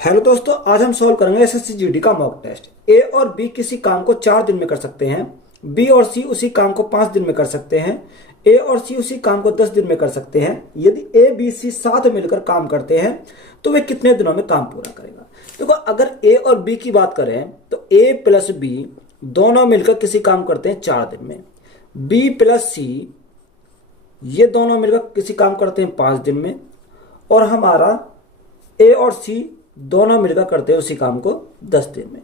Hello दोस्तों, आज हम सॉल्व करेंगे एसएससी जीडी का मॉक टेस्ट। ए और बी किसी काम को 4 दिन में कर सकते हैं। बी और सी उसी काम को 5 दिन में कर सकते हैं। ए और सी उसी काम को 10 दिन में कर सकते हैं। यदि ए बी सी साथ मिलकर काम करते हैं तो वे कितने दिनों में काम पूरा करेगा। देखो, अगर ए और बी की बात करें तो ए प्लस बी दोनों मिलकर किसी काम करते हैं 4 दिन में। बी प्लस सी ये दोनों मिलकर किसी काम करते हैं 5 दिन में। और हमारा ए और सी दोनों मिलकर करते हैं उसी काम को 10 दिन में।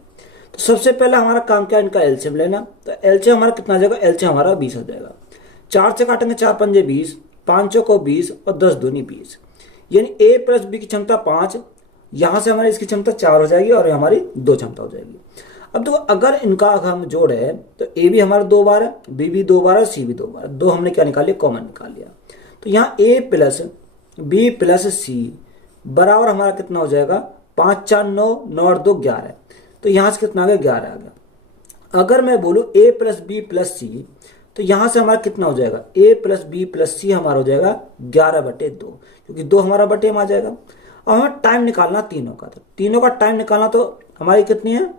तो सबसे पहले हमारा काम क्या है, इनका एलसीएम लेना। तो एलसीएम हमारा कितना आ जाएगा, एलसीएम हमारा 20 हो जाएगा। 4 से काटेंगे 4 पंजे 20, 5 को 20 और 10 दूनी 20। यानी ए प्लस बी की क्षमता 5, यहां से हमारी इसकी क्षमता 4 हो जाएगी और हमारी 2 क्षमता हो जाएगी। अब देखो, अगर इनका हम जोड़ है तो ए भी हमारा 2 बार है, बी भी 2 बार है, सी भी 2 बार है। 2 हमने क्या निकाल लिया, कॉमन निकाल लिया। तो यहाँ ए प्लस बी प्लस सी बराबर हमारा कितना हो जाएगा, 5 4 9, 9 और 2 11। तो यहां से कितना आ गया, 11 आ गया। अगर मैं बोलूं ए प्लस बी प्लस सी तो यहां से हमारा कितना हो जाएगा, ए प्लस बी प्लस सी हमारा हो जाएगा 11/2, क्योंकि 2 हमारा बटे में आ जाएगा। अब हमें टाइम निकालना तीनों का, तो तीनों का टाइम निकालना तो हमारी कितनी है,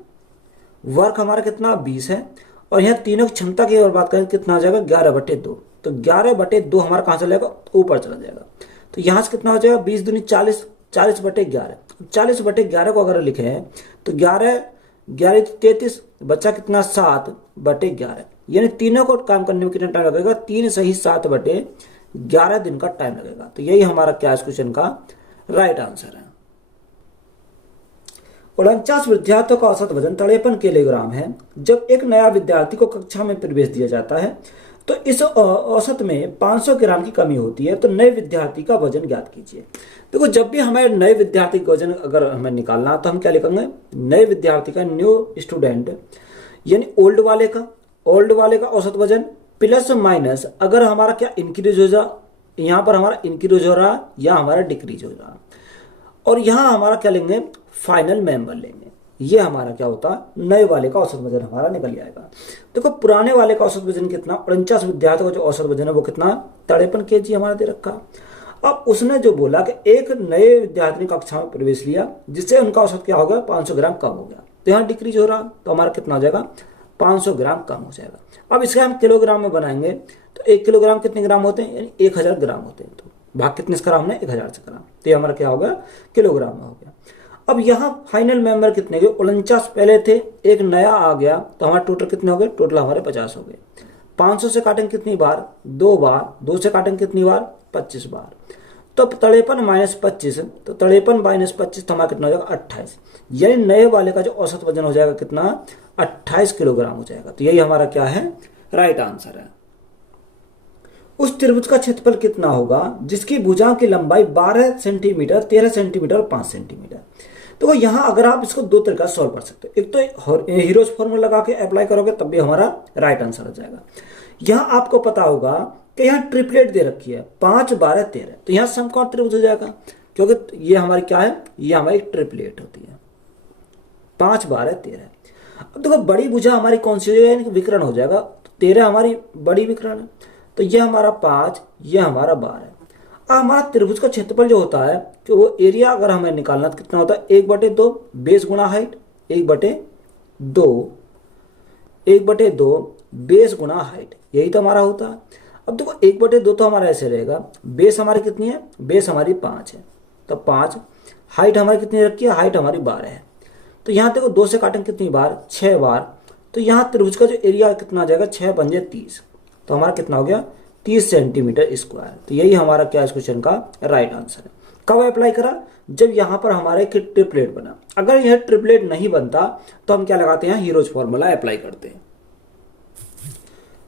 वर्क हमारा कितना 20 है। और यहाँ तीनों की क्षमता की और बात करें कितना आ जाएगा, 11/2। तो 11/2 हमारा कहां चला जाएगा, ऊपर चला जाएगा। तो यहां से कितना हो जाएगा, 20 दूनी 40, 40/11। 40/11 को अगर लिखे हैं तो 11 11 33, बच्चा कितना 7/11। यानी तीनों को काम करने में कितना टाइम लगेगा, 3 सही 7/11 दिन का टाइम लगेगा। तो यही हमारा क्या इस क्वेश्चन का राइट आंसर है। 49 विद्यार्थियों का औसत वजन 53 किलोग्राम है। जब एक नया विद्यार्थी को कक्षा में प्रवेश दिया जाता है तो इस औसत में 500 ग्राम की कमी होती है। तो नए विद्यार्थी का वजन ज्ञात कीजिए। देखो, जब भी हमें नए विद्यार्थी का वजन अगर हमें निकालना तो हम क्या लिखेंगे, नए विद्यार्थी का, न्यू स्टूडेंट, यानी ओल्ड वाले का औसत वजन प्लस माइनस अगर हमारा क्या इंक्रीज हो जा, यहाँ पर हमारा इंक्रीज हो रहा या हमारा डिक्रीज हो रहा। और यहाँ हमारा क्या लेंगे, फाइनल मेंबर लेंगे। ये हमारा क्या होता है, नए वाले का औसत वजन हमारा निकल जाएगा। देखो, पुराने वाले का औसत वजन कितना, 49 विद्यार्थियों का जो औसत वजन है वो कितना, 53 kg हमारा दे रखा। अब उसने जो बोला कि एक नए विद्यार्थी ने कक्षा में प्रवेश लिया जिससे उनका औसत क्या होगा, 500 ग्राम कम हो गया। तो यहाँ डिक्रीज हो रहा, तो हमारा कितना हो जाएगा, 500 ग्राम कम हो जाएगा। अब इसका हम किलोग्राम में बनाएंगे तो 1 किलोग्राम कितने ग्राम होते हैं, यानी 1000 ग्राम होते हैं। तो भाग कितने से करा हमने, 1000 से करा, तो ये हमारा क्या होगा, किलोग्राम में हो गया। अब यहाँ फाइनल मेंबर कितने गए, 49 पहले थे, एक नया आ गया, तो हमारे टोटल कितने हो गए, टोटल हमारे 50 हो गए। 500 से काटेंगे कितनी बार, 2 बार, 2 से काटेंगे कितनी बार, 25 बार। तो 53 माइनस 25, तो 53 माइनस 25 तो हमारा कितना हो जाएगा, 28। यानी नए वाले का जो औसत वजन हो जाएगा कितना, 28 किलोग्राम हो जाएगा। तो यही हमारा क्या है, राइट आंसर है। उस त्रिभुज का क्षेत्रफल कितना होगा जिसकी भुजाओं की लंबाई 12 सेंटीमीटर, 13 सेंटीमीटर और 5 सेंटीमीटर। तो यहां अगर आप इसको 2 तरीका सॉल्व कर सकते हो। एक तो हीरोज फॉर्मूला लगा के अप्लाई करोगे तब भी हमारा राइट आंसर हो जाएगा। यहां आपको पता होगा कि यहाँ ट्रिपलेट दे रखी है, 5 12 13, तो यहाँ समकोण त्रिभुज हो जाएगा, क्योंकि ये हमारी क्या है, ये हमारी ट्रिपलेट होती है, 5 12 13। अब देखो, बड़ी भुजा हमारी कौन सी हो जाएगी, विकर्ण हो जाएगा। 13 हमारी बड़ी विकर्ण है, तो ये हमारा 5, ये हमारा 12 है। अब हमारा त्रिभुज का क्षेत्रफल जो होता है कि वो एरिया अगर हमें निकालना तो कितना होता है, 1/2 बेस गुणा हाइट, 1/2, 1/2 बेस गुणा हाइट, यही तो हमारा होता है। अब देखो, 1/2 तो हमारा ऐसे रहेगा, बेस हमारी कितनी है, बेस हमारी 5 है, तो 5, हाइट हमारी कितनी रखी है, हाइट हमारी 12 है। तो यहाँ देखो, 2 से काटेंगे कितनी बार, 6 बार। तो यहाँ त्रिभुज का जो एरिया कितना आ जाएगा, 6 पंजे 30, तो हमारा कितना हो गया, 30 सेंटीमीटर स्क्वायर। तो यही हमारा क्या इस क्वेश्चन का राइट आंसर है। कब अप्लाई करा, जब यहाँ पर हमारे ट्रिपलेट बना। अगर यह ट्रिपलेट नहीं बनता तो हम क्या लगाते हैं, हीरोज फॉर्मूला अप्लाई करते हैं।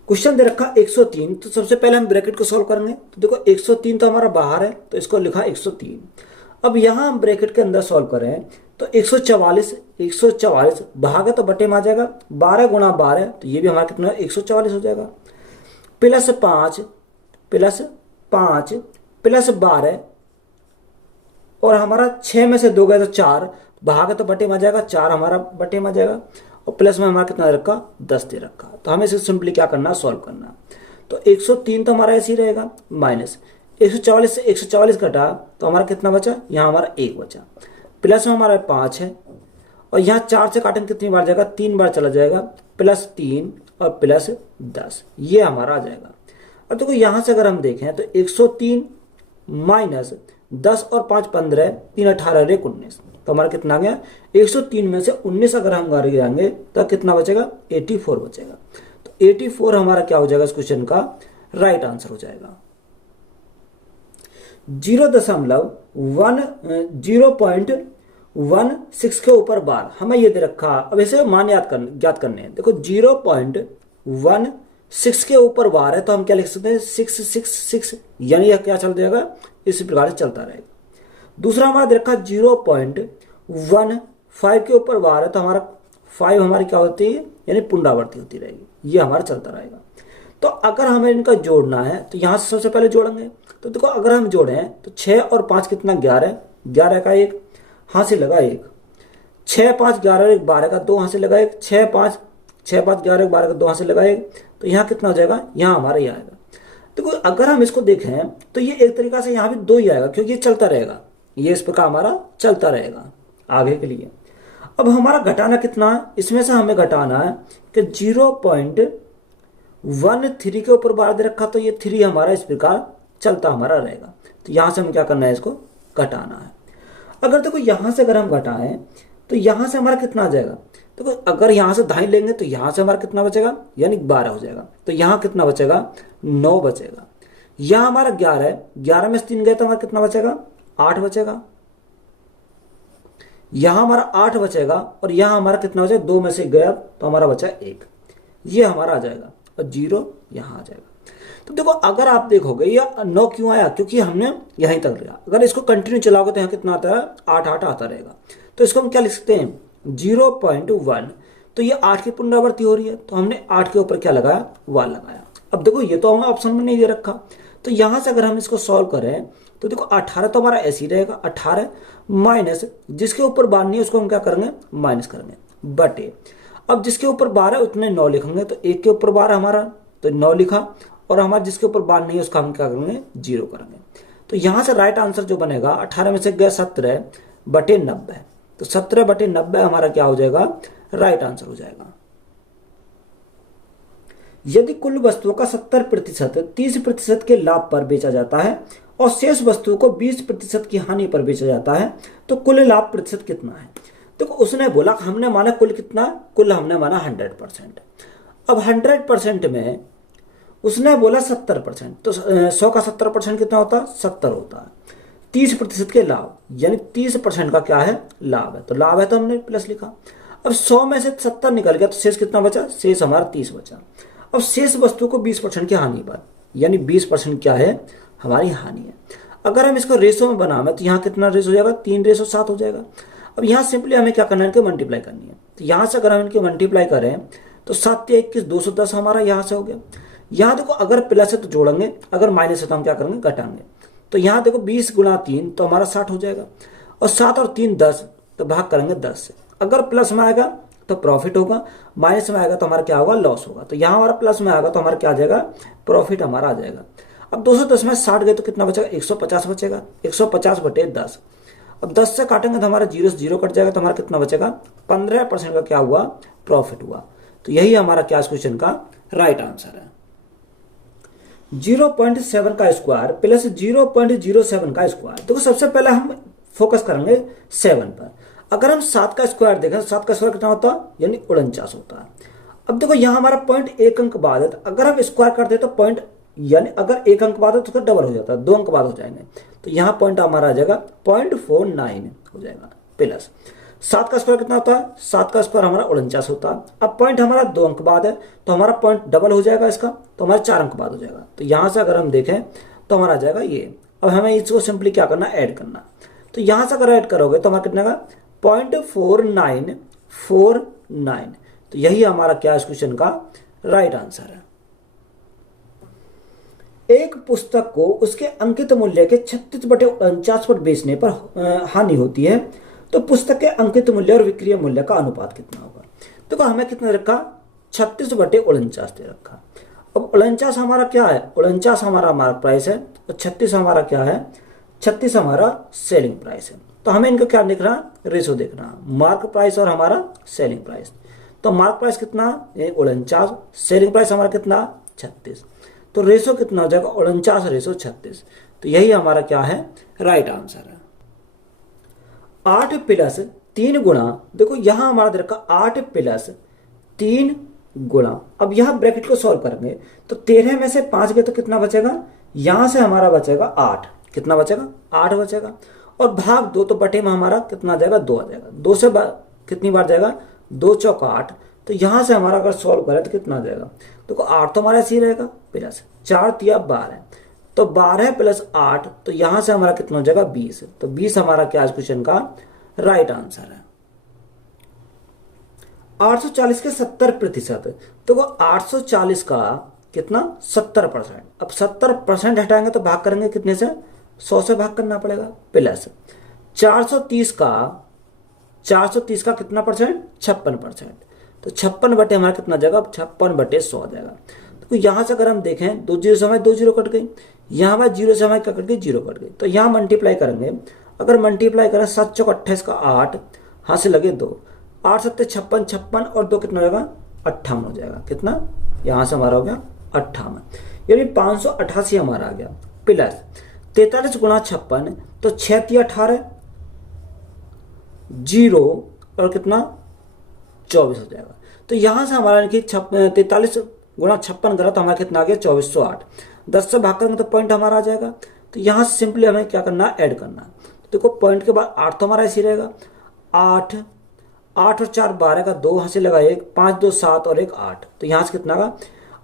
क्वेश्चन दे रखा 103, तो सबसे पहले हम ब्रैकेट को सॉल्व करेंगे। तो देखो, 103 तो हमारा बाहर है, तो इसको लिखा 103। अब यहां हम ब्रैकेट के अंदर सॉल्व करें तो 144 भाग है तो बटे में आ जाएगा, 12 गुणा 12, तो ये भी हमारा कितना 144 हो जाएगा। प्लस 5 प्लस 12, और हमारा 6 में से 2 गए तो 4, भाग है तो बटे में आ जाएगा, 4 हमारा बटे में आ जाएगा। और प्लस में हमारा कितना रखा, 10 दे रखा। तो हमें इसे सिंपली क्या करना, सॉल्व करना। तो 103 तो हमारा ऐसे ही रहेगा, माइनस 144 से 144 घटा तो हमारा कितना बचा, यहाँ हमारा 1 बचा। प्लस में हमारा 5 है, और यहाँ 4 से काटेंगे कितनी बार जाएगा, 3 बार चला जाएगा, +3 और +10, ये हमारा आ जाएगा। अब देखो यहाँ से अगर हम देखें तो 103 माइनस 10 और 5 15, 3 18 और 1 19, तो हमारा कितना आ गया, 103 में से 19 अगर हम घर जाएंगे तो कितना बचेगा, 84 बचेगा। तो 84 हमारा क्या हो जाएगा इस क्वेश्चन का राइट आंसर हो जाएगा। 0.16 के ऊपर बार हमें ये दे रखा, अब इसे मान ज्ञात करने हैं। देखो 0.16 के ऊपर बार है तो हम क्या लिख सकते हैं, 666, यानी यह क्या चल जाएगा, इसी प्रकार से चलता रहेगा। दूसरा हमारा दे रखा 0.15 के ऊपर बार है तो हमारा 5 हमारी क्या होती है, यानी पुनरावृत्ति होती रहेगी, ये हमारा चलता रहेगा। तो अगर हमें इनका जोड़ना है तो यहां से सबसे पहले जोड़ेंगे। तो देखो अगर हम जोड़ें तो 6 और 5 कितना, 11, 11 का 1 हाथ से लगा 1, 6 5 11 और 1 12 का 2 हाथ से लगा 1, 6 5 11 12 का 2 हाथ से लगा 1, तो यहाँ कितना हो जाएगा, यहाँ हमारा ये आएगा। देखो अगर हम इसको देखें तो ये एक तरीका से यहाँ भी 2 ही आएगा, क्योंकि ये चलता रहेगा, ये इस प्रकार हमारा चलता रहेगा आगे के लिए। अब हमारा घटाना कितना है, इसमें से हमें घटाना है कि 0.13 के ऊपर बार दे रखा, तो ये 3 हमारा इस प्रकार चलता हमारा रहेगा। तो यहां से हमें क्या करना है, इसको घटाना है। अगर देखो यहां से अगर हम घटाएं तो यहां से हमारा कितना आ जाएगा, देखो अगर यहां से दाएं लेंगे तो यहां से हमारा कितना बचेगा, यानी 12 हो जाएगा। तो यहां कितना बचेगा, 9 बचेगा। यहां हमारा 11 है, 11 में से 3 गए तो हमारा कितना बचेगा, 8 बचेगा। यहां हमारा 8 बचेगा, और यहां हमारा कितना बचेगा, 2 में से गया तो हमारा बचा 1, ये हमारा आ जाएगा, और 0 यहां आ जाएगा। तो देखो अगर आप देखोगे ये 9 क्यों आया, क्योंकि हमने यहीं तक लिया। अगर इसको कंटिन्यू चलाओगे तो यहाँ कितना आता है, 8 8 आता रहेगा। तो इसको हम क्या लिख सकते हैं, 0.1, तो ये 8 की पुनरावृत्ति हो रही है, तो हमने 8 के ऊपर क्या लगाया, 1 लगाया। अब देखो ये तो हमें ऑप्शन में नहीं दे रखा, तो यहां से अगर हम इसको सॉल्व करें तो देखो 18 तो हमारा ऐसे ही रहेगा, 18 माइनस जिसके ऊपर बार नहीं है उसको हम क्या करेंगे, माइनस करेंगे, बटे अब जिसके ऊपर 12 है उतने 9 लिखेंगे, तो 1 के ऊपर 12 हमारा, तो 9 लिखा, और हमारा जिसके ऊपर बार नहीं है उसका हम क्या करेंगे, 0 करेंगे। तो यहां से राइट आंसर जो बनेगा, 18 में से गया 17 बटे 90, तो 17 बटे 90 हमारा क्या हो जाएगा, राइट आंसर हो जाएगा। यदि कुल वस्तुओं का 70% 30% के लाभ पर बेचा जाता है और शेष वस्तुओं को 20% की हानि पर बेचा जाता है, तो कुल लाभ प्रतिशत कितना है। देखो उसने बोला, हमने माना कुल कितना, कुल हमने माना 100%। अब 100% में उसने बोला 70%, तो 100 का 70% कितना होता है, 70 होता है। 30% के लाभ, यानी 30% का क्या है, लाभ है, तो लाभ है तो हमने प्लस लिखा। अब 100 में से 70 निकल गया तो शेष कितना बचा, शेष हमारा 30 बचा। अब शेष वस्तु को 20% की हानि पर, यानी 20% क्या है, हमारी हानि है। अगर हम इसको रेशो में बनावे तो यहाँ कितना रेशो हो जाएगा, 3:7 हो जाएगा। अब यहाँ सिंपली हमें क्या करना है, इनके मल्टीप्लाई करनी है। तो यहाँ से अगर हम इनके मल्टीप्लाई करें तो 7 × 21 210 हमारा यहाँ से हो गया। यहाँ देखो अगर प्लस है तो जोड़ेंगे, अगर माइनस है तो हम क्या करेंगे, घटाएंगे। तो यहाँ देखो 20 × 3 तो हमारा 60 हो जाएगा, और 7 और 3 10, तो भाग करेंगे 10 से। अगर प्लस में आएगा तो प्रॉफिट होगा, माइनस में आएगा तो हमारा क्या होगा, लॉस होगा। तो यहाँ हमारा प्लस में आएगा तो हमारा क्या आ जाएगा, प्रॉफिट हमारा आ जाएगा। अब 210 में 60 गए तो कितना बचेगा, 150 बचेगा, 150 बटे 10। अब 10 से काटेंगे तो हमारा 0 से 0 कट जाएगा, तो हमारा कितना बचेगा, 15% का क्या हुआ, प्रॉफिट हुआ। तो यही हमारा क्या क्वेश्चन का राइट आंसर है। 0.7 का स्क्वायर प्लस 0.07 का स्क्वायर। देखो सबसे पहले हम फोकस करेंगे 7 पर। अगर हम 7 का स्क्वायर देखें, 7 का स्क्वायर कितना होता है, यानी 49 होता है। अब देखो यहाँ हमारा पॉइंट 1 अंक बाद है, तो अगर हम स्क्वायर करते तो पॉइंट, यानी अगर 1 अंक बाद है तो उसका डबल हो जाता है, 2 अंक बाद हो जाएंगे। तो यहाँ पॉइंट हमारा आ जाएगा 0.49 हो जाएगा, प्लस 7 का स्क्वायर कितना होता है, 7 का स्क्वायर हमारा 49 होता है। अब पॉइंट हमारा 2 अंक बाद है तो हमारा पॉइंट डबल हो जाएगा इसका, तो हमारा 4 अंक बाद हो जाएगा। तो यहाँ से अगर हम देखें तो हमारा आ जाएगा ये। अब हमें इसको सिंपली क्या करना, ऐड करना। तो यहाँ से अगर ऐड करोगे तो हमारा कितना का 0.4949। तो यही हमारा क्या इस क्वेश्चन का राइट आंसर है। एक पुस्तक को उसके अंकित मूल्य के 36/49 पर बेचने पर हानि होती है, तो पुस्तक के अंकित मूल्य और विक्रय मूल्य का अनुपात कितना होगा। देखो हमें कितना रखा, 36/49 दे रखा। अब 49 हमारा क्या है, 49 हमारा मार्क प्राइस है, और 36 हमारा क्या है, 36 हमारा सेलिंग प्राइस है। तो हमें इनका क्या देखना, रेशो देखना, मार्क प्राइस और हमारा सेलिंग प्राइस। तो मार्क प्राइस कितना, 49, सेलिंग प्राइस हमारा कितना 36, तो रेशो कितना हो जाएगा 49 रेशो 36। तो यही हमारा क्या है, राइट आंसर है। 8 प्लस 3 गुणा, देखो यहां हमारा दे रखा 8 प्लस 3 गुणा, अब यहां ब्रैकेट को सॉल्व करेंगे तो 13 में से 5 गए तो कितना बचेगा, यहां से हमारा बचेगा 8, कितना बचेगा 8 बचेगा, और भाग 2 तो बटे में हमारा कितना आ जाएगा 2 आ जाएगा, 2 से कितनी बार जाएगा 2 चौका 8, तो यहां से हमारा अगर सॉल्व करें तो कितना आ जाएगा, देखो 8 तो हमारा ऐसे ही रहेगा, प्लस 4 तिया 12, तो 12 प्लस 8, तो यहां से हमारा कितना हो जाएगा 20, तो 20 हमारा क्या इस क्वेश्चन का राइट आंसर है। 840 के 70%, तो वो 840 का कितना 70%, अब 70% हटाएंगे तो भाग करेंगे कितने से, 100 से भाग करना पड़ेगा, प्लस 430 का कितना परसेंट 56%, तो 56 बटे हमारा कितना जाएगा 56 बटे 100 आ जाएगा। तो यहां से अगर हम देखें 2 जीरो से हमारे 2 जीरो कट गई, यहां हमारे 0 से हमारे क्या कट गई 0 कट गई, तो यहां मल्टीप्लाई करेंगे, अगर मल्टीप्लाई करें 7 चौक 28 का 8, हाथ से लगे 2, 8 सत्ते 56, 56 और 2 कितना हो जाएगा 58 हो जाएगा, कितना यहां से हमारा हो गया 58, यानी 588 हमारा आ गया, प्लस 43 गुणा 56, तो 6 तिया 18, 0 और कितना 24 हो जाएगा, तो यहां से हमारा 43 गुणा 56 करा तो हमारा कितना आ गया 2408, 10 से भाग करेंगे तो पॉइंट हमारा आ जाएगा, तो यहां से सिंपली हमें क्या करना है ऐड करना है, तो देखो पॉइंट के बाद 8 तो हमारा ऐसे रहेगा, 8 और 4 12 का 2 यहां से लगा 1, 5 2 7 और 1 8, तो यहां से कितना का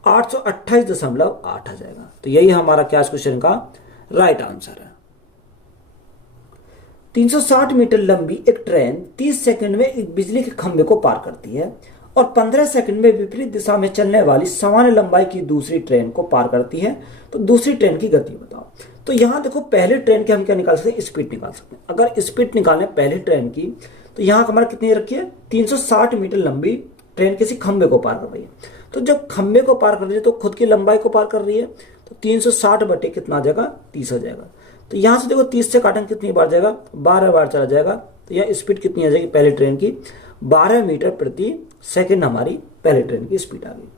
828.8 आ जाएगा, तो यही हमारा क्या इस क्वेश्चन का राइट आंसर है। 360 मीटर लंबी एक ट्रेन 30 सेकंड में एक बिजली के खंभे को पार करती है और 15 सेकंड में विपरीत दिशा में चलने वाली समान लंबाई की दूसरी ट्रेन को पार करती है, तो दूसरी ट्रेन की गति बताओ। तो यहां देखो पहले ट्रेन के हम क्या निकाल सकते हैं, स्पीड निकाल सकते हैं। अगर स्पीड निकालें पहले ट्रेन की, तो यहां हमारा कितनी रखी है 360 मीटर लंबी ट्रेन किसी खंभे को पार कर रही है, तो जब खंभे को पार कर रही है तो खुद की लंबाई को पार कर रही है, तो 360 बटे कितना आ जाएगा 30 आ जाएगा, तो यहां से देखो 30 से काटेंगे कितनी बार जाएगा 12 बार चला जाएगा, तो यह स्पीड कितनी आ जाएगी पहले ट्रेन की 12 मीटर प्रति सेकंड हमारी पहले ट्रेन की स्पीड आ गई।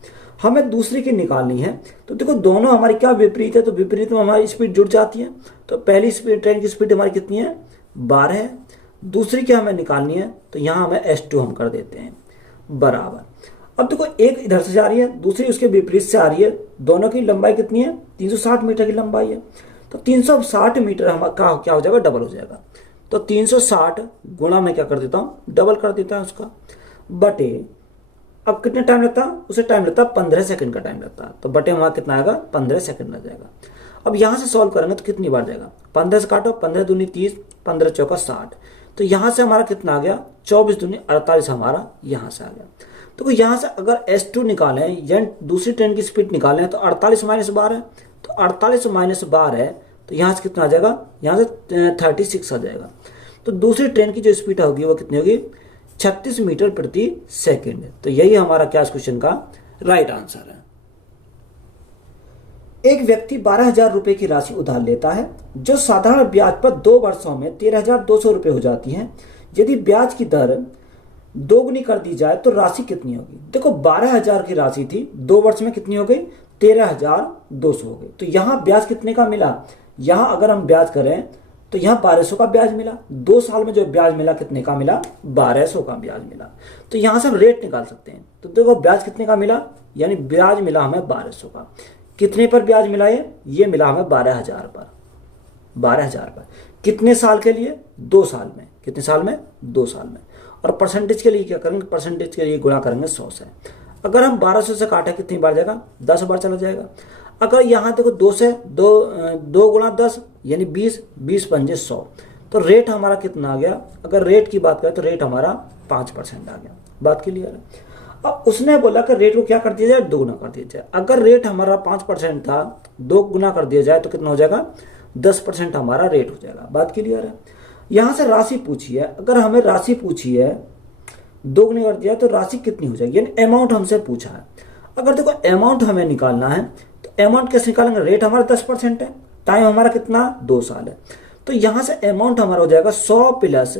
हमें दूसरी की निकालनी है, तो देखो दोनों हमारी क्या विपरीत है, तो विपरीत में हमारी स्पीड जुड़ जाती है, तो पहली स्पीड ट्रेन की स्पीड हमारी कितनी है 12 है, दूसरी की हमें निकालनी है, तो यहां हमें S2 हम कर देते हैं बराबर। अब देखो एक इधर से जा रही है, दूसरी उसके विपरीत से आ रही है, दोनों की लंबाई कितनी है 360 मीटर की लंबाई है, तो 360 मीटर हमारा क्या हो जाएगा डबल हो जाएगा, तो 360 गुणा में क्या कर देता हूं डबल कर देता है उसका, बटे अब कितने टाइम लगता है उसे टाइम लगता है 15 सेकंड का टाइम लगता है, तो बटे वहां कितना आएगा 15 सेकंड लग जाएगा। अब यहां से सॉल्व करेंगे तो कितनी बार जाएगा 15 से काटो, 15 दूनी 30, 15 चौका 60, तो यहां से हमारा कितना आ गया 24 दूनी 48 हमारा यहां से आ गया। तो यहां से अगर S2 निकालें या दूसरी ट्रेन की स्पीड निकालें तो 48 माइनस 12 है, तो 48 माइनस 12 है, तो यहां से कितना आ जाएगा यहां से 36 आ जाएगा, तो दूसरी ट्रेन की जो स्पीड होगी वो कितनी होगी 36 मीटर प्रति सेकंड, तो यही हमारा क्या इस क्वेश्चन का राइट आंसर है। एक व्यक्ति 12,000 रुपए की राशि उधार लेता है जो साधारण ब्याज पर 2 वर्षों में 13,200 रुपए हो जाती है। यदि ब्याज की दर दोगुनी कर दी जाए तो राशि कितनी होगी। देखो 12,000 की राशि थी, 2 वर्ष में कितनी हो गई 13,200 हो गई, तो यहां ब्याज कितने का मिला, यहां अगर हम ब्याज करें तो यहां 1200 का ब्याज मिला, 2 साल में जो ब्याज मिला कितने का मिला 1200 का ब्याज मिला, तो यहां से हम रेट निकाल सकते हैं। तो देखो ब्याज कितने का मिला, यानी ब्याज मिला हमें 1200 का, कितने पर ब्याज मिला ये मिला हमें 12,000 पर, 12,000 पर कितने साल के लिए 2 साल में, कितने साल में 2 साल में। और परसेंटेज के लिए क्या करेंगे, परसेंटेज के लिए गुणा करेंगे 100 से, अगर हम 1200 से काटे कितनी बार जाएगा 10 बार चला जाएगा। अगर यहां देखो 2 से 2 गुणा 10 यानी 20, 20 पंजे 100, तो रेट हमारा कितना आ गया, अगर रेट की बात करें तो रेट हमारा 5% आ गया। बात क्लियर है। अब उसने बोला कि रेट को क्या कर दिया जाए 2 गुना कर दिया जाए, अगर रेट हमारा 5% था 2 गुना कर दिया जाए तो कितना हो जाएगा 10% हमारा रेट हो जाएगा। बात क्लियर है। यहां से राशि पूछी है, अगर हमें राशि पूछी है 2 गुना कर दिया तो राशि कितनी हो जाएगी, यानी अमाउंट हमसे पूछा है। अगर देखो अमाउंट हमें निकालना है तो अमाउंट कैसे निकालेंगे, रेट हमारा 10% है, टाइम हमारा कितना 2 साल है, तो यहाँ से अमाउंट हमारा हो जाएगा 100 प्लस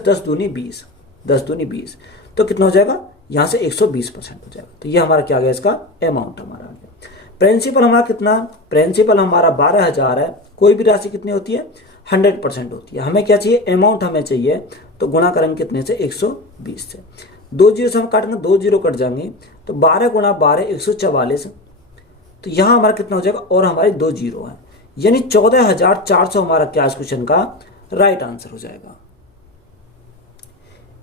10 दूनी 20, 10 दूनी 20, तो कितना हो जाएगा यहाँ से 120% हो जाएगा। तो ये हमारा क्या आ गया, इसका अमाउंट हमारा आ गया। प्रिंसिपल हमारा कितना, प्रिंसिपल हमारा 12,000 है। कोई भी राशि कितनी होती है, 100% होती है। हमें क्या चाहिए, अमाउंट हमें चाहिए, तो गुणा करेंगे कितने से, 120 से। 2 जीरो से हम काटेंगे, 2 जीरो कट जाएंगे, तो 12 गुणा 12 144। तो यहाँ हमारा कितना हो जाएगा, और हमारे 2 जीरो है, यानी 14,400 हमारा क्या इस क्वेश्चन का राइट आंसर हो जाएगा।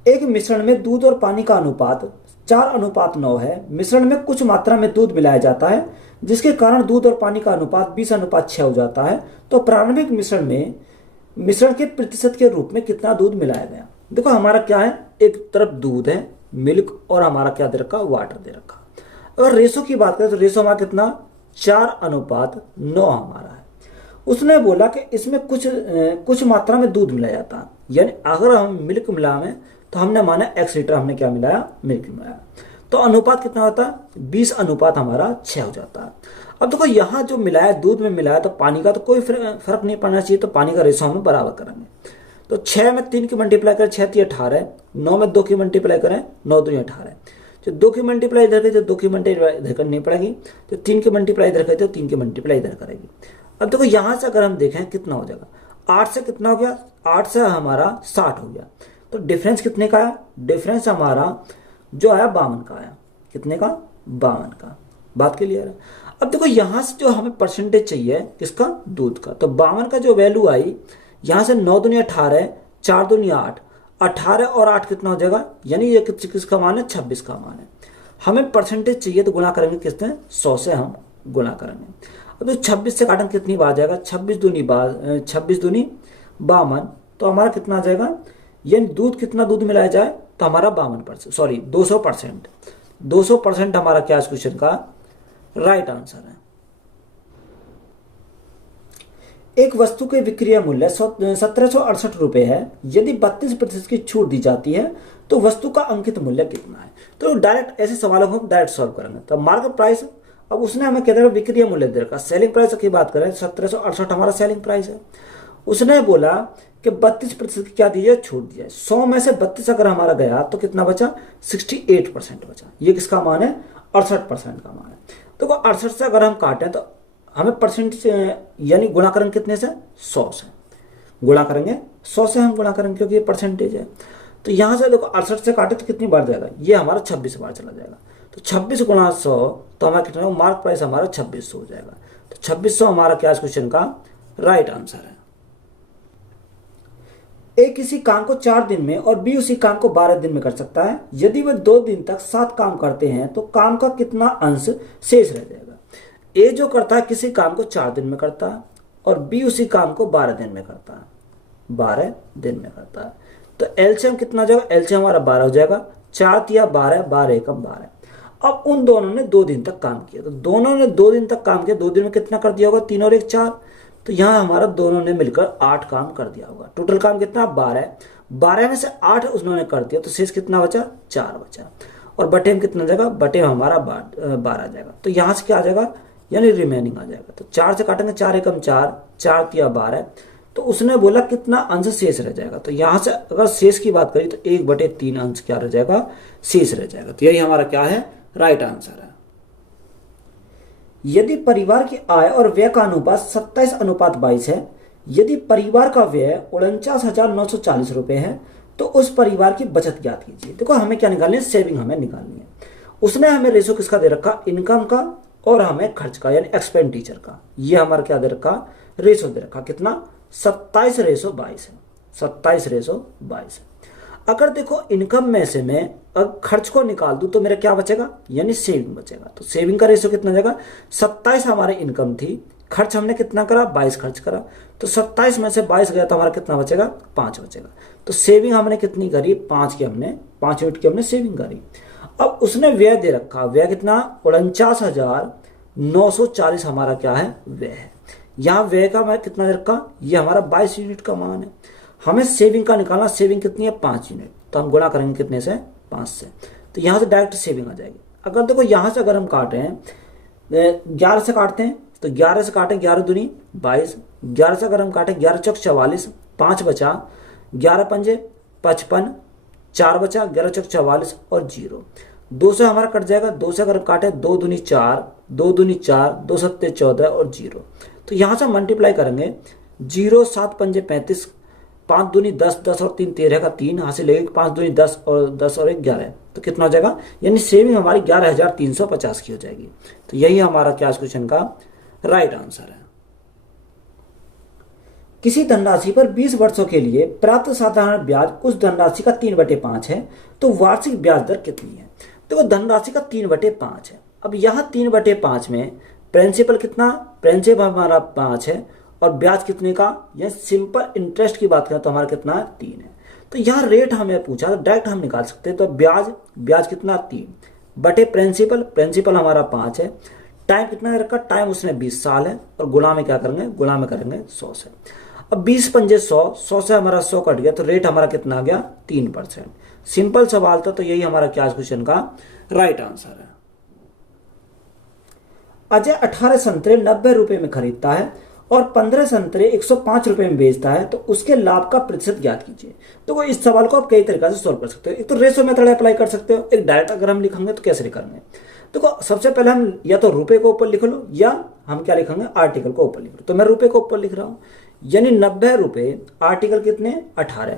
एक मिश्रण में दूध और पानी का अनुपात 4:9 है। मिश्रण में कुछ मात्रा में दूध मिलाया जाता है, जिसके कारण दूध और पानी का अनुपात 20:6 हो जाता है। तो प्रारंभिक मिश्रण के प्रतिशत के रूप में कितना दूध मिलाया गया। देखो हमारा क्या है, एक तरफ दूध है, मिल्क, और हमारा क्या दे रखा, वाटर दे रखा। अगर रेशो की बात करें तो रेशो हमारा कितना, 4:9 हमारा है। उसने बोला कि इसमें कुछ मात्रा में दूध मिलाया जाता है, यानी अगर हम मिल्क मिलाएं तो हमने माना x लीटर, हमने क्या मिलाया, मिल्क मिलाया, तो अनुपात कितना होता है, 20 हमारा 6 हो जाता है। अब देखो यहाँ जो मिलाया, दूध में मिलाया, तो पानी का तो कोई फर्क नहीं पड़ना चाहिए, तो पानी का रेशो हम बराबर करेंगे। तो 6 में 3 की मल्टीप्लाई करें, 6 3 18, 9 में 2 की मल्टीप्लाई करें, 9 2 18, जो 2 की मल्टीप्लाई इधर करें तो 2 की मल्टीप्लाई इधर करनी पड़ेगी, तो 3 की मल्टीप्लाई इधर करें तो 3 की मल्टीप्लाई इधर करेगी। अब देखो यहाँ से अगर हम देखें कितना हो जाएगा, 8 से कितना हो गया, 8 से हमारा 60 हो गया, तो डिफरेंस कितने का है, डिफरेंस हमारा जो आया 52 का आया, कितने का, 52 का। बात क्लियर है। अब देखो यहाँ से जो हमें परसेंटेज चाहिए किसका, दूध का, तो 52 का जो वैल्यू आई, यहाँ से 9 दूनी 18, 4 दूनी 8, 18 और 8 कितना हो जाएगा, यानी ये किसका मान है, 26 का मान है। हमें परसेंटेज चाहिए, तो गुणा करेंगे किसने, 100 से हम गुणा करेंगे। अब तो 26 से काटेंगे कितनी बार जाएगा, 26 दूनी 52, तो हमारा कितना आ जाएगा, यानी दूध कितना दूध मिलाया जाए, तो हमारा 52%, सॉरी 200%, 200% हमारा क्या इस क्वेश्चन का राइट आंसर है। एक वस्तु के विक्रय मूल्य 1768 रुपए है। यदि 32% की छूट दी जाती है तो वस्तु का अंकित मूल्य कितना है। तो डायरेक्ट ऐसे सवालों को हम डायरेक्ट सॉल्व करेंगे। तो मार्केट प्राइस, अब उसने हमें कहते हैं विक्रय मूल्य दे रखा, सेलिंग प्राइस की बात करें 1768 हमारा सेलिंग प्राइस है। उसने बोला कि 32% की क्या दी जाए, छूट दी जाए। 100 में से 32 अगर हमारा गया तो कितना बचा, 68% बचा। ये किसका मान है, 68% का मान है। तो 68 से अगर हम काटें तो हमें परसेंट यानी गुणा करेंगे कितने से, 100 से गुणा करेंगे, 100 से हम गुणा करेंगे क्योंकि ये परसेंटेज है। तो यहाँ से देखो 68 से काटे तो कितनी बार जाएगा, ये हमारा 26 बार चला जाएगा। तो 26 गुणा 100, तो हमारा कितना, मार्क प्राइस हमारा 2600 हो जाएगा। तो 2600 हमारा क्या इस क्वेश्चन का राइट आंसर है। ए किसी काम को 4 दिन में और बी उसी काम को 12 दिन में कर सकता है। यदि वह 2 दिन तक 7 काम करते हैं तो काम का कितना अंश शेष रह जाएगा। ए जो करता है किसी काम को 4 दिन में करता है और बी उसी काम को 12 दिन में करता है, 12 दिन में करता है। तो एलसीएम कितना हो जाएगा, एलसीएम हमारा 12 हो जाएगा। 4 तिया 12, 12 एकम 12। अब उन दोनों ने 2 दिन तक काम किया, तो दोनों ने 2 दिन तक काम किया, 2 दिन में कितना कर दिया होगा, 3 और 1 4। तो यहाँ हमारा दोनों ने मिलकर 8 काम कर दिया होगा। टोटल काम कितना, 12। 12 में से 8 उन्होंने कर दिया, तो शेष कितना बचा, 4 बचा। और बटे में कितना जाएगा, बटे में हमारा 12 आ जाएगा। तो यहाँ से क्या आ जाएगा, यानी रिमेनिंग आ जाएगा। तो 4 से काटेंगे, 4 एकम 4, 4 तिया 12। तो उसने बोला कितना अंश शेष रह जाएगा। तो यहाँ से अगर शेष की बात करें तो 1/3 अंश क्या रह जाएगा, शेष रह जाएगा। तो यही हमारा क्या है, राइट आंसर है। यदि परिवार की आय और व्यय का अनुपात 27:22 है, यदि परिवार का व्यय 49,940 रुपए है, तो उस परिवार की बचत ज्ञात कीजिए। देखो हमें क्या निकालनी है, सेविंग हमें निकालनी है। उसने हमें रेशो किसका दे रखा, इनकम का और हमें खर्च का यानी एक्सपेंडिचर का। ये हमारा क्या दे रखा, रेशो दे रखा, कितना 27:22 है, 27:22 है। अगर देखो इनकम में से मैं खर्च को निकाल दूं तो मेरा क्या बचेगा, यानी सेविंग बचेगा। तो सेविंग का रेशो कितना जाएगा, 27 हमारी इनकम थी, खर्च हमने कितना करा, 22 खर्च करा। तो 27 में से 22 गया तो हमारा कितना बचेगा, 5 बचेगा। तो सेविंग हमने कितनी करी, 5 यूनिट की हमने सेविंग करी। अब उसने व्यय दे रखा, व्यय कितना, 49,940 हमारा क्या है, व्यय है। यहाँ व्यय का मैं कितना दे रखा, ये हमारा 22 यूनिट का मान है। हमें सेविंग का निकालना, सेविंग कितनी है, 5 यूनिट। तो हम गुणा करेंगे कितने से, 5 से। तो यहाँ से डायरेक्ट सेविंग आ जाएगी। अगर देखो यहाँ से अगर हम काटें 11 से काटते हैं, तो 11 से काटे 11 दूनी 22, 11 से अगर हम काटे 11 चौक 44, 5 बचा, 11 पंजे 55, 4 बचा, 11 चौक 44 और 0। 2 से हमारा कट जाएगा, 2 से अगर काटे 2 दूनी 4, 2 दूनी 4, 2 सत्ते 14 और 0। तो यहाँ से मल्टीप्लाई करेंगे 0, 7 पंजे 35, 5 दूनी 10, 10 और 3 13 का 3 हासिल लगेगी, 5 दूनी 10 और 10 और 1 11। तो कितना हो जाएगा, यानी सेविंग हमारी 11,350 की हो जाएगी। तो यही हमारा क्या क्वेश्चन का राइट आंसर है। किसी धनराशि पर 20 वर्षों के लिए प्राप्त साधारण ब्याज उस धनराशि का 3/5 है, तो वार्षिक ब्याज दर कितनी है? तो धनराशि का 3/5 है। अब यहाँ 3/5 में प्रिंसिपल कितना, प्रिंसिपल हमारा 5 है और ब्याज कितने का, यह सिंपल इंटरेस्ट की बात करें तो हमारा कितना है 3 है। तो यहाँ रेट हमें पूछा तो डायरेक्ट हम निकाल सकते हैं। तो ब्याज कितना 3 बटे प्रिंसिपल हमारा 5 है। टाइम कितना रखा, टाइम उसने 20 साल है और गुणा में क्या करेंगे, गुणा में करेंगे 100 से। अब 20 पंजे 100, 100 से हमारा 100 कट गया तो रेट हमारा कितना आ गया 3%। सिंपल सवाल था, तो यही हमारा क्या क्वेश्चन का राइट आंसर है। अजय 18 संतरे 90 रुपए में खरीदता है और 15 संतरे 105 रुपए में बेचता है, तो उसके लाभ का प्रतिशत ज्ञात कीजिए। तो इस सवाल को आप कई तरीके से सोल्व कर सकते हो। एक तो रेशो मेथड अप्लाई कर सकते हो, एक डायरेक्ट अगर हम लिखेंगे तो कैसे लिखेंगे। तो सबसे पहले हम या तो रुपए को ऊपर लिख लो या हम क्या लिखेंगे, आर्टिकल को ऊपर लिख लो। तो मैं रुपए को ऊपर लिख रहा हूं, यानी 90 रुपए, आर्टिकल कितने 18।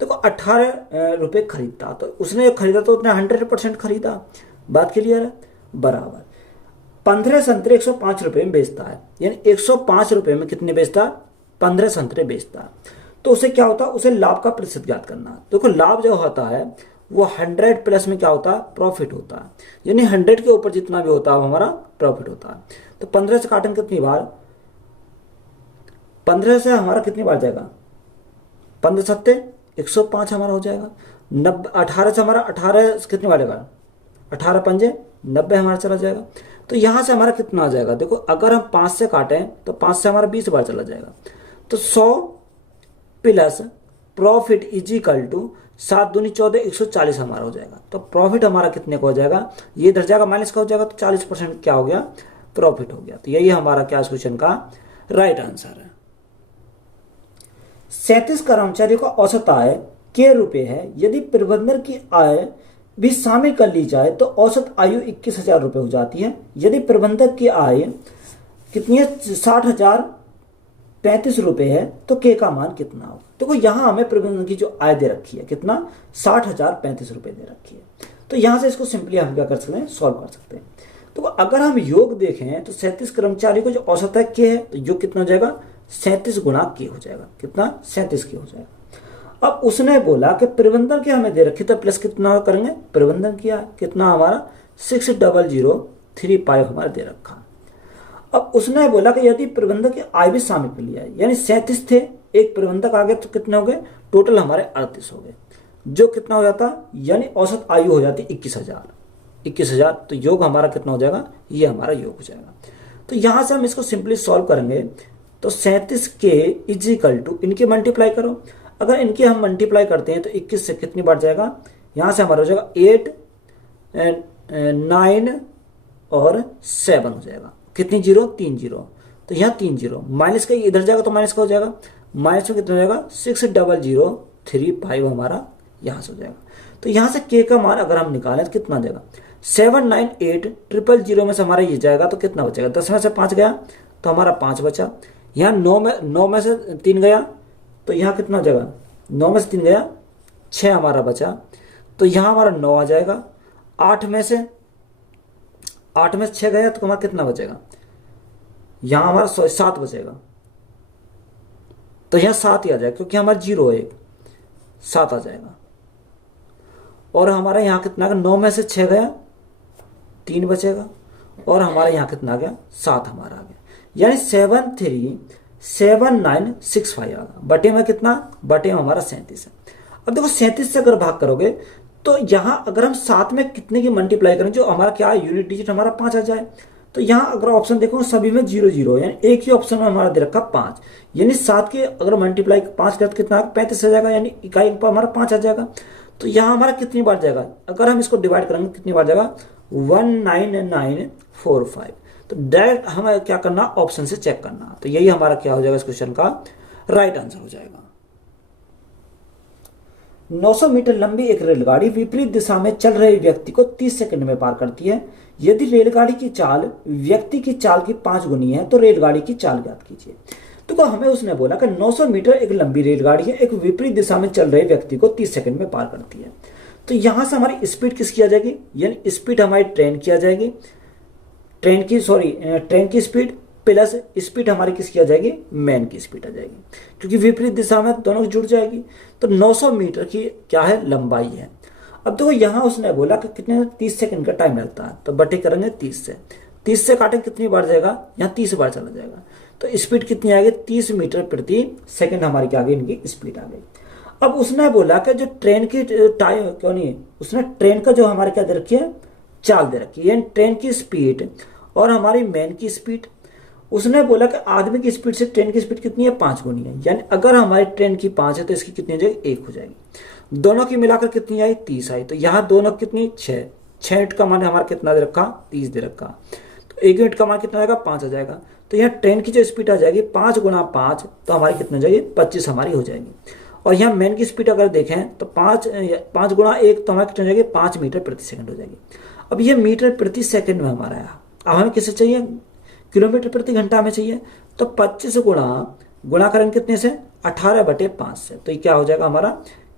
देखो 18 रुपए खरीदता, तो उसने खरीदा तो उसने 100% खरीदा, बात क्लियर है। बराबर 15 संतरे 105 रुपए में बेचता है, यानी 105 रुपए में कितने बेचता है, 15 संतरे बेचता है। तो उसे क्या होता है, उसे लाभ का प्रतिशत ज्ञात करना है। देखो लाभ जो होता है वो 100 प्लस में क्या होता है, प्रॉफिट होता है, यानी 100 के ऊपर जितना भी होता है हमारा प्रॉफिट होता है। तो 15 से काटेंगे कितनी बार, 15 से हमारा कितनी बार जाएगा, 15 सत्ते 105 हमारा हो जाएगा। 18 से हमारा 18 कितनी बार जाएगा, 18 पंजे 90 हमारा चला जाएगा। तो यहां से हमारा कितना आ जाएगा, देखो अगर हम 5 से काटें तो 5 से हमारा 20 बार चला जाएगा। तो 100 plus profit is equal to 7 दूनी 14, 140 हमारा हो जाएगा। तो प्रॉफिट हमारा कितने का हो जाएगा, ये इधर जाएगा माइनस का हो जाएगा, तो 40% क्या हो गया, प्रॉफिट हो गया। तो यही हमारा क्या क्वेश्चन का राइट आंसर है। 37 कर्मचारियों का औसत आय के रुपए है, यदि प्रबंधक की आय भी शामिल कर ली जाए तो औसत आयु 21,000 रुपए हो जाती है। यदि प्रबंधक की आय कितनी है, 60,035 रुपए है, तो के का मान कितना हो। देखो यहां हमें प्रबंधक की जो आय दे रखी है कितना, 60,035 रुपए दे रखी है। तो यहां से इसको सिंपली हम क्या कर सकते हैं, सॉल्व कर सकते हैं। तो अगर हम योग देखें तो 37 कर्मचारी को जो औसत है के है, तो योग कितना हो जाएगा, 37 गुना के हो जाएगा, कितना 37 के हो जाएगा। अब उसने बोला कि प्रबंधन की हमें दे रखी, तो प्लस कितना करेंगे, प्रबंधन किया कितना हमारा 60,035 हमारा दे रखा। अब उसने बोला कि यदि प्रबंधक की आय भी शामिल कर लिया, यानी 37 थे, एक प्रबंधक आ गए तो कितने हो गए, टोटल हमारे 38 हो गए, जो कितना हो जाता, यानी औसत आयु हो जाती 21,000। तो योग हमारा कितना हो जाएगा, ये हमारा योग हो जाएगा। तो यहां से हम इसको सिंपली सॉल्व करेंगे। तो 37 के इज इक्वल टू इनकी मल्टीप्लाई करो। अगर इनकी हम मल्टीप्लाई करते हैं तो 21 से कितनी बार जाएगा, यहां से हमारा हो जाएगा 8, 9 और 7 हो जाएगा। कितनी जीरो, 3 जीरो, तो यहाँ 3 जीरो, माइनस का इधर जाएगा तो माइनस का हो जाएगा, माइनस में कितना हो जाएगा 60,035 हमारा यहां से हो जाएगा। तो यहां से के का मान अगर हम निकालें तो कितना जाएगा, 798,000 में से हमारा ये जाएगा तो कितना बचेगा, 10 में से 5 गया तो हमारा 5 बचा। यहाँ 9 में से 3 गया तो यहाँ कितना हो जाएगा, 9 में से 3 गया 6 हमारा बचा, तो यहाँ हमारा 9 आ जाएगा। 8 में से 6 गया तो हमारा कितना बचेगा, यहाँ हमारा 7 बचेगा, तो यहाँ 7 ही आ जाएगा क्योंकि हमारा 0 है, 7 आ जाएगा। और हमारा यहाँ कितना, 9 में से 6 गया 3 बचेगा, और हमारा यहाँ कितना आ गया, 7 हमारा आ गया, यानी 737,965 आ गया। बटे में कितना, बटे में हमारा 37 है। अब देखो 37 से अगर भाग करोगे तो यहां अगर हम 7 में कितने की मल्टीप्लाई करें, जो हमारा क्या है यूनिट डिजिट हमारा 5 आ जाए, तो यहां अगर ऑप्शन देखो सभी में 0 0, यानी एक ही ऑप्शन में हमारा दे रखा 5, यानी 7 के अगर मल्टीप्लाई 5 करें तो कितना 35 आ जाएगा, यानी इकाई पर हमारा 5 आ जाएगा। तो यहाँ हमारा कितनी बार जाएगा, अगर हम इसको डिवाइड करेंगे कितनी बार जाएगा, 19945। तो डायरेक्ट हमें क्या करना, ऑप्शन से चेक करना। तो यही हमारा क्या हो जाएगा इस क्वेश्चन का राइट आंसर हो जाएगा। 900 मीटर लंबी एक रेलगाड़ी विपरीत दिशा में चल रहे व्यक्ति को 30 सेकंड में पार करती है। यदि रेलगाड़ी की चाल व्यक्ति की चाल की 5 गुनी है तो रेलगाड़ी की चाल ज्ञात कीजिए। तो हमें उसने बोला कि 900 मीटर एक लंबी रेलगाड़ी है, एक विपरीत दिशा में चल रहे व्यक्ति को 30 सेकंड में पार करती है। तो यहां से हमारी स्पीड किसकी आ जाएगी, यानी स्पीड हमारी ट्रेन की आ जाएगी, ट्रेन की स्पीड प्लस स्पीड हमारी किसकी आ जाएगी, मैन की स्पीड आ जाएगी, क्योंकि विपरीत दिशा में दोनों जुड़ जाएगी। तो 900 मीटर की क्या है, लंबाई है। अब देखो यहाँ उसने बोला कि कितने 30 सेकंड का टाइम लगता है, तो बटे करेंगे 30 से काटेंगे कितनी बार जाएगा, यहाँ 30 बार चला जाएगा। तो स्पीड कितनी आ गई, 30 मीटर प्रति सेकंड हमारी क्या आ गई, इनकी स्पीड आ गई। अब उसने बोला कि जो ट्रेन की टाइम क्यों नहीं, उसने ट्रेन का जो हमारे क्या दे रखी है, चाल दे रखी है, यानी ट्रेन की स्पीड और हमारी मैन की स्पीड। उसने बोला कि आदमी की स्पीड से ट्रेन की स्पीड कितनी है, 5 गुनी है, यानी अगर हमारी ट्रेन की 5 है तो इसकी कितनी हो जाएगी, 1 हो जाएगी। दोनों की मिलाकर कितनी आई, 30 आई। तो यहाँ दोनों कितनी 6 यूनिट का मान हमारा कितना दे रखा, 30 दे रखा। तो 1 यूनिट का मान कितना आएगा, 5 आ जाएगा। तो यहाँ ट्रेन की जो स्पीड आ जाएगी 5 गुना 5, तो हमारी कितनी हो जाएगी, 25 हमारी हो जाएगी। और यहाँ मैन की स्पीड अगर देखें तो 5 गुना 1 तो हमारी कितनी हो जाएगी, 5 मीटर प्रति सेकंड हो जाएगी। अब ये मीटर प्रति सेकंड में हमारा है, अब हमें किससे चाहिए, किलोमीटर प्रति घंटा में चाहिए। तो 25 गुणा करेंगे कितने से, 18/5 से। तो ये क्या हो जाएगा हमारा,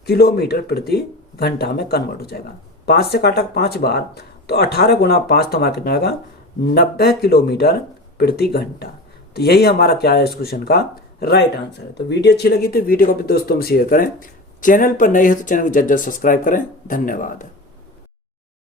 किलोमीटर प्रति घंटा में कन्वर्ट हो जाएगा। 5 से काटा 5 बार, तो 18 गुणा 5 तो हमारा कितना आएगा, 90 किलोमीटर प्रति घंटा। तो यही हमारा क्या है इस क्वेश्चन का राइट आंसर है। तो वीडियो अच्छी लगी तो वीडियो को अपने दोस्तों में शेयर करें, चैनल पर नए हो तो चैनल को जल्द सब्सक्राइब करें। धन्यवाद।